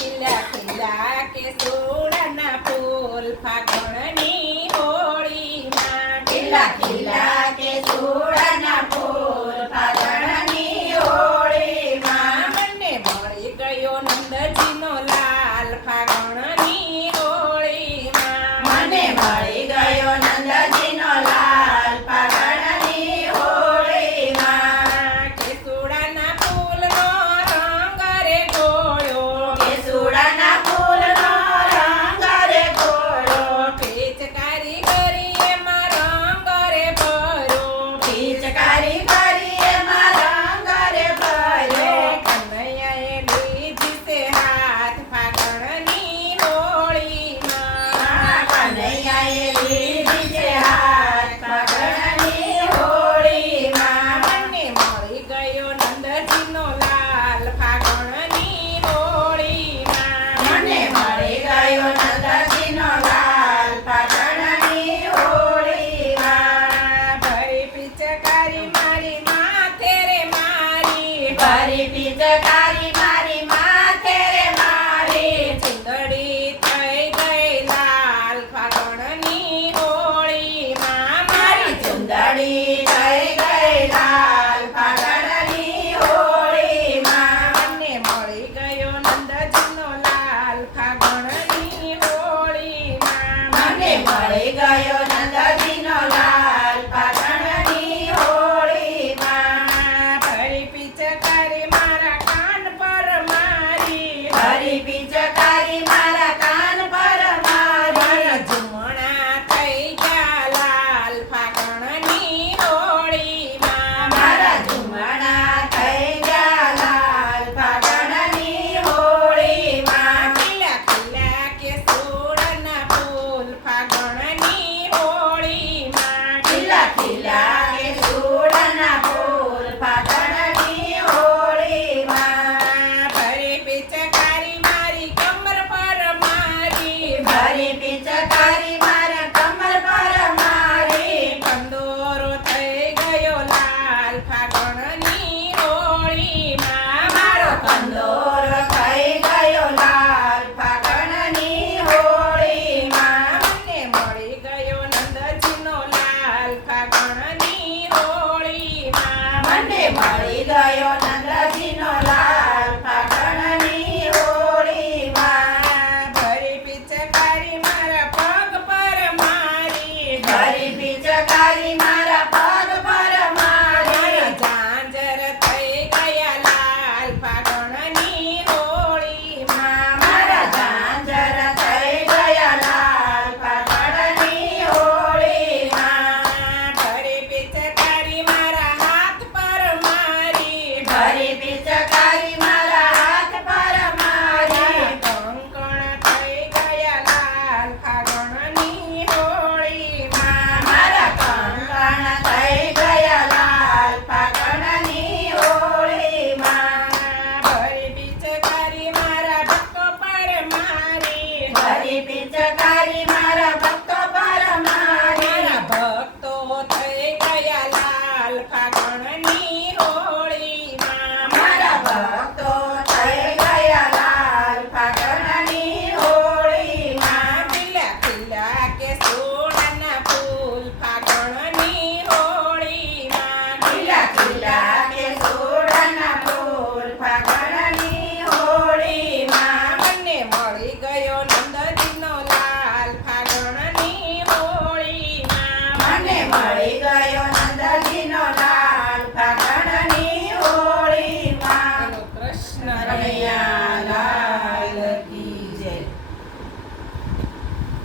ખીલ્યા ખીલ્યા કેસુડાના ફૂલ ફાગણની હોળીમાં ખીલા ખીલા કેસુડાના ફૂલ ફાગણની હોળીમાં મને મળી ગયો નંદજીનો લાલ ફાગણની હોળીમાં મને મળી ગયો નંદજીનો લાલ ફાગણની હોળીમાં કેસુડાના ફૂલનો રંગ રે ગોળ્યો કેસુડાના ફૂલનો રંગ રે ગોળો પિચકારી કરી એમાં રંગ રે ભર્યો પિચકારી કરી એમાં રંગ રે ભર્યો કનૈયાએ લીધી છે હાથ ફાગણની હોળીમાં કનૈયાએ લીધી છે હાથ ફાગણની હોળીમાં મને મળી ગયો નંદજીનો લાલ ફાગણની હોળીમાં મને મળી ગયો નંદજીનો લાલ ફાગણની હોળીમાં ભરી પિચકારી મારી માથે રે મારી ભરી પિચકારી મારી માથે રે મારી ચુંદડી થઈ ગઈ લાલ ફાગણની હોળીમાં મારી ચુંદડી થઈ ગઈ લાલ ફાગણની હોળીમાં મને મળી ગયો નંદજીનો લાલ ફાગણની હોળીમાં મને મળી ગયો નંદજીનો લાલ ફાગણની હોળીમાં ભરી પિચકારી મારા કાન પર મારી ભરી પિચકારી મારા કાન પર મારી મારા ઝુમણા થઈ ગયા લાલ ફાગણની હોળીમાં મારા ઝુમણા થઈ ગયા લાલ ફાગણની હોળીમાં ખીલા ખીલા કેસુડાના ફૂલ ફાગણની હોળીમાં ખીલા ખીલા કેસુડાના ફૂલ ફાગણની હોળીમાં ભરી પિચકારી મારી કમર પર મારી ભરી પિચકારી મારા કમર પર મારી કંદોરો થઈ ગયો લાલ ફાગણની હોળીમાં મારો કંદોરો થઈ ગયો લાલ ફાગણની હોળીમાં મને મળી ગયો નંદજીનો લાલ ફાગણની હોળીમાં મને મળી ગયો નંદજીનો લાલ ફાગણની હોળીમાં ભરી પિચકારી મારા પગ પર મારી ભરી પિચકારી મારા પગ પર મારી ઝાંઝર થઈ ગયા લાલ ફાગણની હોળીમાં મારા ઝાંઝર થઈ ગયા લાલ ફાગણની હોળીમાં ભરી પિચકારી મારા હાથ પર મારી ભરી પિચકારી મારા હાથ પર મારી કંકણ થઈ ગયા લાલ ફાગણની હોળીમાં મારા કંકણ થઈ ગયા લાલ ફાગણની હોળીમાં ભરી પિચકારી મારા ભક્તો પર મારી ભરી પિચકારી મારા ભક્તો પર મારી મારા ભક્તો થઈ ગયા લાલ ફાગણની હોળીમાં મારા ભક્તો થઈ ગયા લાલ ફાગણની હોળીમાં ખીલા ખીલા કેસુડાના ફૂલ ફાગણની હોળીમાં ખીલા ખીલા કેસુડાના ફૂલ ફાગણની હોળીમાં મને મળી ગયો નંદજીનો લાલ ફાગણની હોળીમાં મને મળી ગયો નંદજીનો લાલ ફાગણની હોળીમાં કૃષ્ણ રમૈયા